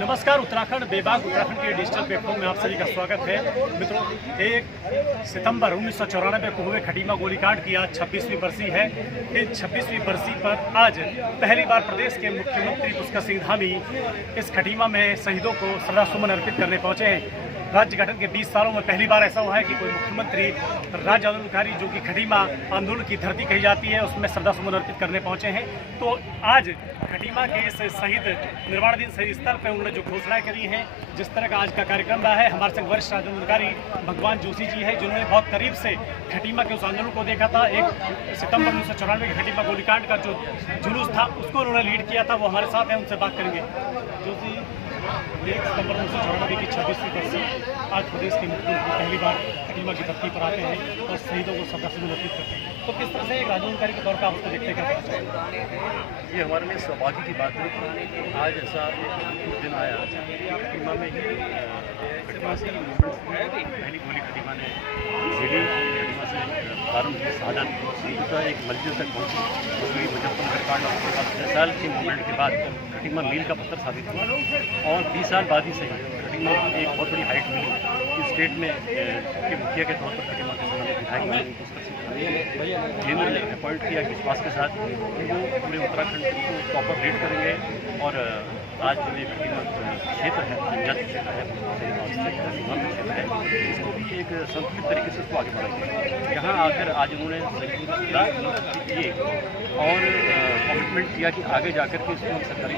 नमस्कार। उत्तराखंड बेबाक उत्तराखंड के डिजिटल प्लेटफॉर्म में आप सभी का स्वागत है। मित्रों, 1 सितंबर 1994 को हुए खटीमा गोलीकांड की आज 26वीं बरसी है। इस 26वीं बरसी पर आज पहली बार प्रदेश के मुख्यमंत्री पुष्कर सिंह धामी इस खटीमा में शहीदों को श्रद्धासुमन अर्पित करने पहुंचे हैं। राज्य गठन के 20 सालों में पहली बार ऐसा हुआ है कि कोई मुख्यमंत्री राज्य आंदोलनकारी, जो कि खटीमा आंदोलन की धरती कही जाती है, उसमें श्रद्धासुमन अर्पित करने पहुंचे हैं। तो आज खटीमा के इस शहीद निर्माणाधीन शहीद स्थल पर उन्होंने जो घोषणाएं करी हैं, जिस तरह का आज का कार्यक्रम रहा है, हमारे संग वरिष्ठ राज्य आंदोलनकारी भगवान जोशी जी हैं, जिन्होंने बहुत करीब से खटीमा के उस आंदोलन को देखा था। 1 सितंबर 1994 के खटीमा गोलीकांड का जो जुलूस था, उसको उन्होंने लीड किया था। वो हमारे साथ हैं, उनसे बात करेंगे। जोशी, 1 सितंबर 1994 की 26वीं बरसी, आज प्रदेश के मुख्यमंत्री पहली बार खटीमा की धरती पर आते हैं और शहीदों को श्रद्धासुमन अर्पित करते हैं। तो किस तरह से एक आंदोलनकारी के तौर पर आप उसको देखते हैं? ये हमारे लिए सौभाग्य की बात है। आज ऐसा एक दिन आया खटीमा में ही पहली गोली खटीमा ने झेली। खटीमा से प्रारंभ की शहादत एक मंजिल तक पहुँची। मुजफ्फरनगर कांड उसके बाद 6 साल के मूवमेंट के बाद खटीमा मील का पत्थर साबित हुआ और 20 साल बाद ही सही खटीमा एक बहुत बड़ी हाइट मिली। स्टेट में के मुखिया के तौर पर खटीमा के समय विधायक केंद्र ने अपॉइंट किया विश्वास के साथ कि वो पूरे उत्तराखंड को प्रॉपर लीड करेंगे। और आज जो ये खटीमा क्षेत्र है, जनजाति क्षेत्र है, सीमांत क्षेत्र है, इसको भी एक संतुलित तरीके से उसको आगे बढ़ाएंगे। यहाँ आकर आज उन्होंने किए और कमिटमेंट किया कि आगे जाकर के इसको हम सरकारी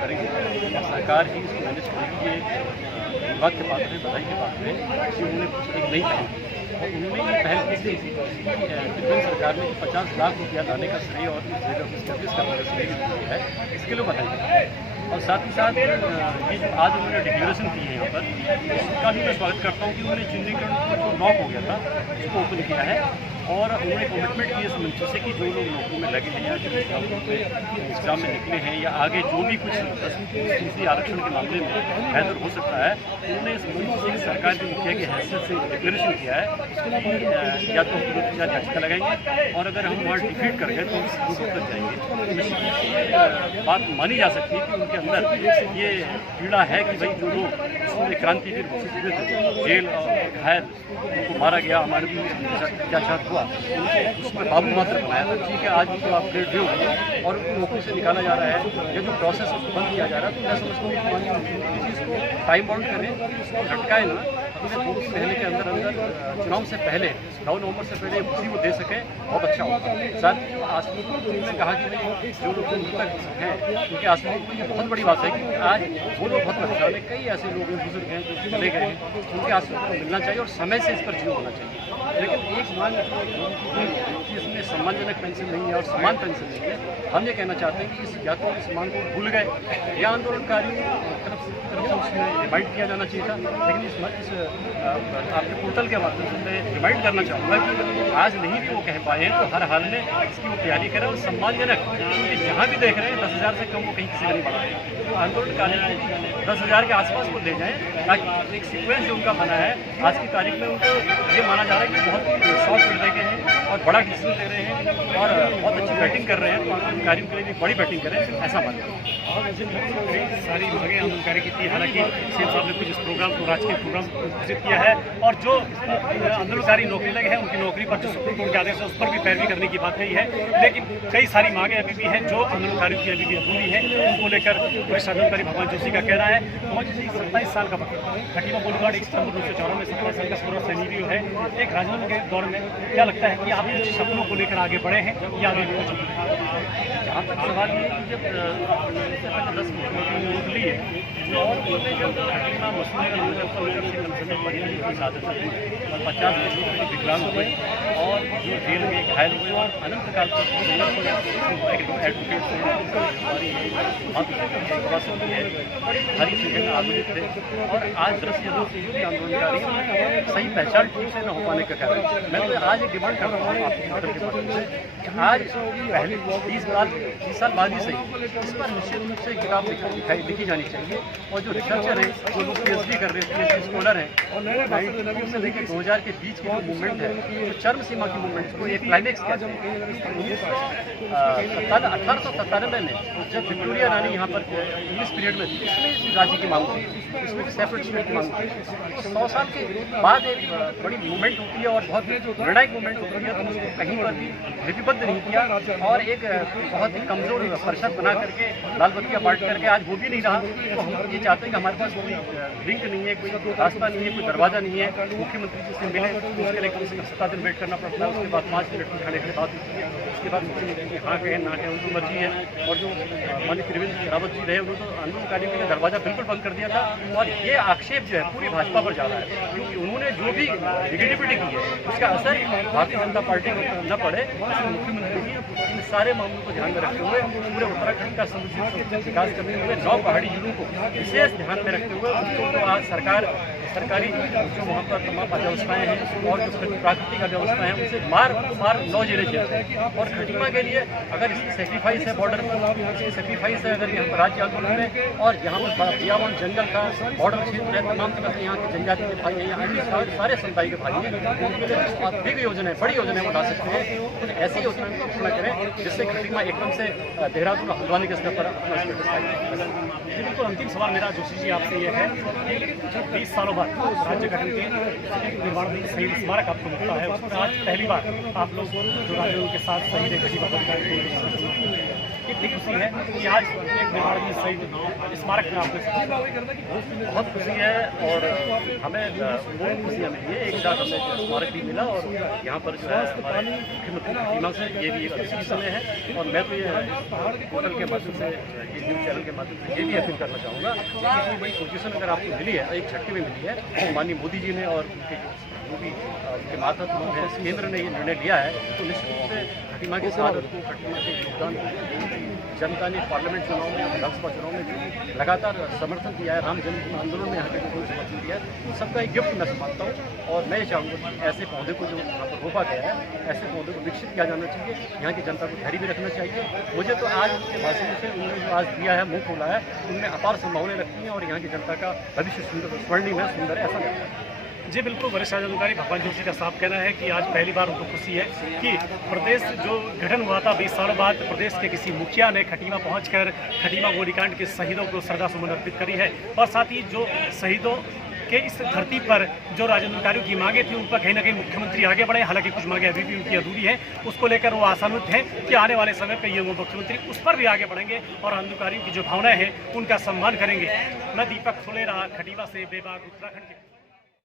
करेंगे। सरकार ही इसको मैनेज करेगी। ये विभाग के पात्र है, बधाई के पात्र है कि उन्होंने एक नई पहल की और उन्होंने ये पहल की थी केंद्र सरकार ने 50 लाख रुपया लाने का श्रेय और स्टैब्लिश करने का श्रेय दिया है, इसके लिए बधाई। और साथ ही साथ ये जो आज उन्होंने डिक्लेरेशन की है यहाँ पर, उसका भी मैं स्वागत करता हूँ कि उन्होंने चिन्हीकरण जो लॉक हो गया था उसको ओपन किया है और उन्होंने कमिटमेंट की इस मंच से कि जो लोग नौकरी में लगे हैं या जो एग्जाम में निकले हैं या आगे जो भी कुछ फीसदी आरक्षण के मामले में बेहतर हो सकता है, उन्होंने इस मंच से सरकार के मुखिया की हैसियत से डिक्लेरेशन किया है कि या तो हम याचिका लगाएंगे और अगर हम वहाँ डिफीट कर गए तो हम सुप्रीम तक जाएंगे। बात मानी जा सकती है कि उनके अंदर ये पीड़ा है कि भाई जो लोग उसमें क्रांतिवीर घोषित हुए थे, जेल और घायल, उनको मारा गया, हमारे भी अत्याचार हुआ, उसमें बाबू मात्र बनाया था। ठीक है, आज उनको अपग्रेड भी होगी और उनको नौकरी से निकाला जा रहा है। ये जो प्रोसेस उसको बंद किया जा रहा है, तो मैं समझता हूँ कि चीज़ को टाइम बाउंड करें, उसको लटकाए ना, अपने 2 महीने के अंदर चुनाव से पहले 9 नवंबर से पहले उसी को दे सके, बहुत अच्छा होगा। साथ ही आसमान ने कहा कि भाई जो लोग मृतक हैं उनके आसमान को, ये बहुत बड़ी बात है कि आज वो लोग बहुत परेशान है। कई ऐसे लोग हैं, बुजुर्ग हैं जो चले गए हैं, उनके आसमान को मिलना चाहिए और समय से इस पर जीवन होना चाहिए। लेकिन एक मांग कि इसमें सम्मानजनक पेंशन नहीं है और समान पेंशन नहीं है। हम ये कहना चाहते हैं कि इस या तो इस मांग को भूल गए या आंदोलनकारियों की तरफ से उसमें रिमाइंड किया जाना चाहिए था। लेकिन इस आपके पोर्टल के माध्यम से मैं रिमाइंड करना चाहूँगा कि आज नहीं भी वो कह पाए हैं तो हर हाल में इसकी वो तैयारी करें और सम्मानजनक, क्योंकि जहाँ भी देख रहे हैं 10,000 से कम वो कहीं किसी का नहीं बढ़ा रहे हैं। तो आंदोलनकारी 10,000 के आसपास को ले जाएँ ताकि एक सीक्वेंस जो उनका बना है आज की तारीख में, उनको ये माना जा रहा है कि बहुत शॉर्ट फील्ड गए हैं और बड़ा डिसीजन ले रहे हैं और बहुत अच्छी बैटिंग कर रहे हैं। तो आंदोलनकारियों के लिए भी बड़ी बैटिंग करें, ऐसा मानते हैं। सारी भागें आंदोलनकारी की थी। हालांकि सीएम साहब ने कुछ इस प्रोग्राम को राजकीय प्रोग्राम घोषित किया है और जो आंदोलनकारी नौकरी लगे हैं उनकी नौकरी पर जो सुप्रीम कोर्ट के आदेश है उस पर भी पैरवी करने की बात कही है। लेकिन कई सारी मांगें अभी भी हैं जो आंदोलनकारियों की अभी भी अधूरी है, उनको लेकर वरिष्ठ आंदोलनकारी भगवान जोशी का कहना है। भगवान जोशी 27 साल का खटीमा गोलीकांड 1 सितंबर 1994 में 27 साल का सूरज सैनी भी है। एक राजनीति के दौर में क्या लगता है कि आप कुछ सपनों को लेकर आगे बढ़े हैं या आगे बढ़ चुके हैं? जहाँ तक सवाल ये कि जब 10 मुख्यमंत्री ली है और उन्होंने जब खटीमा और 50 विकलांग हुए और जो जेल में घायल हुए और अनंत काल तक एडवोकेट हरी सिंह आंदोलित थे। और आज दृश्य आंदोलनकारी सही पहचान ठीक से न हो पाने का कारण मैं तो आज एक डिमांड करता हूँ आपके ऑर्डर के बारे में। आज पहले 20 साल बाद ही सही इस पर निश्चित रूप से किताब लिखी जानी चाहिए और जो रिसर्चर हैं, जो लोग PhD कर रहे हैं, PhD स्कॉलर हैं, 92 से लेकर 2000 के बीच की जो मूवमेंट है, तो चरम सीमा की मूवमेंट को एक क्लाइमेक्स कहते हैं। 1897 में जब विक्टोरिया रानी यहाँ पर इंग्लिश पीरियड में थी, उसमें इस राज्य की मांग थी, उसमें भी सेपरेट स्टेट की मांग थी। तो 100 साल के बाद एक बड़ी मूवमेंट होती है और बहुत निर्णायक मूवमेंट होती है, तो उसको कहीं पर भी लिपिबद्ध नहीं किया और एक बहुत ही कमजोर परिषद बना करके लाल बत्तियाँ बांट करके आज हो भी नहीं रहा। तो हम ये चाहते हैं कि हमारे पास कोई लिंक नहीं है, कोई रास्ता नहीं है, कोई दरवाजा नहीं है। मुख्यमंत्री जी से मिले तो उसके लिए कम से कम 7 दिन वेट करना पड़ता है, उसके बाद 5 मिनट की खड़े खड़े बात होती है, उसके बाद मुख्यमंत्री जी हाँ कहें ना कहें उनकी मर्जी है। और जो माननीय त्रिवेंद्र रावत जी रहे, उन्होंने तो आंदोलनकारियों के लिए दरवाजा बिल्कुल बंद कर दिया था। और ये आक्षेप जो है पूरी भाजपा पर जा रहा है, क्योंकि उन्होंने जो भी नेगेटिविटी की है उसका असर भारतीय जनता पार्टी को न पड़े। मुख्यमंत्री जी इन सारे मामलों को ध्यान में रखते हुए पूरे उत्तराखंड का समुचित विकास करते हुए 9 पहाड़ी जिलों को विशेष ध्यान में रखते हुए उनको जो आज सरकारी जो वहाँ पर तमाम व्यवस्थाएँ हैं और जो प्राकृतिक व्यवस्थाएँ हैं उनसे मार 9 जिले झेलते हैं। और खटीमा के लिए अगर इसकी सेक्रीफाइस है बॉर्डर पर, इसकी सेक्रीफाइस है अगर यहाँ पर राज्य आंदोलन में, और यहाँ पर बियावन जंगल का बॉर्डर क्षेत्र है, तमाम तरह से यहाँ के जनजाति के भाई हैं, यहाँ के सारे समुदाय के भाई हैं, उनके लिए भी योजना है, बड़ी योजना उठा सकते हैं। कुछ ऐसी योजनाओं को पूर्ण करें जिससे खटीमा एकदम से देहरादून हल्द्वानी के स्तर पर अपना स्टेटस पाए। बिल्कुल अंतिम सवाल मेरा जोशी जी आपसे ये है कि 20 सालों बाद राज्य गठन के निर्माण में शहीद स्मारक आपको मिलता है, उसमें आज पहली बार आप लोग जो राज्यों के साथ शहीद खटीमा को कितनी खुशी है कि आज एक निर्माण में शहीद स्मारक में आपको बहुत खुशी है। और हमें बहुत खुशियाँ मिली है, एक साथ हमें स्मारक भी मिला और यहाँ पर जो है हमारे मुख्यमंत्री खटीमा से ये भी एक खुशी समय है। और मैं तो ये पोर्टल के माध्यम से, ये न्यूज़ चैनल के माध्यम से ये भी अपील करना चाहूँगा कि इतनी बड़ी पोजीशन अगर आपको मिली है, एक झटके में मिली है, तो माननीय मोदी जी ने और उनके जो भी उनके मातहत लोग हैं, केंद्र ने ये निर्णय लिया है, तो निश्चित रूप से खटीमा के साथ खटीमा के योगदान जनता ने पार्लियामेंट चुनाव में, विधानसभा चुनाव में जो लगातार समर्थन किया है, राम जन्मभूमि आंदोलन में यहाँ के लोगों ने समर्थन दिया है, उन सबका एक गिफ्ट मैं समझता हूँ। और मैं ये चाहूँगा कि ऐसे पौधे को जो यहाँ पर रोपा गया है, ऐसे पौधे को विकसित किया जाना चाहिए, यहाँ की जनता को धैर्य भी रखना चाहिए। मुझे तो आज उनके भाषण से उन्होंने जो आज दिया है, मुँह खोला है, उनमें अपार संभावनाएं लगती हैं और यहाँ की जनता का भविष्य सुंदर, स्वर्णिम है, सुंदर है, ऐसा लगता है। जी बिल्कुल, वरिष्ठ अधिकारी भगवान जोशी का साफ कहना है कि आज पहली बार उनको खुशी है कि प्रदेश जो गठन हुआ था 20 सालों बाद, प्रदेश के किसी मुखिया ने खटीमा पहुंचकर खटीमा गोलीकांड के शहीदों को श्रद्धासुमन अर्पित करी है। और साथ ही जो शहीदों के इस धरती पर जो राजनीतिकारियों की मांगे थी उन पर कहीं ना कहीं मुख्यमंत्री आगे बढ़े, हालांकि कुछ मांगे अभी भी उनकी अधूरी है, उसको लेकर वो आशान्वित हैं कि आने वाले समय पर ये वो मुख्यमंत्री उस पर भी आगे बढ़ेंगे और आंदोलनकारियों की जो भावनाएं हैं उनका सम्मान करेंगे। मैं दीपक फुलेरा खटीमा से बेबाक उत्तराखंड के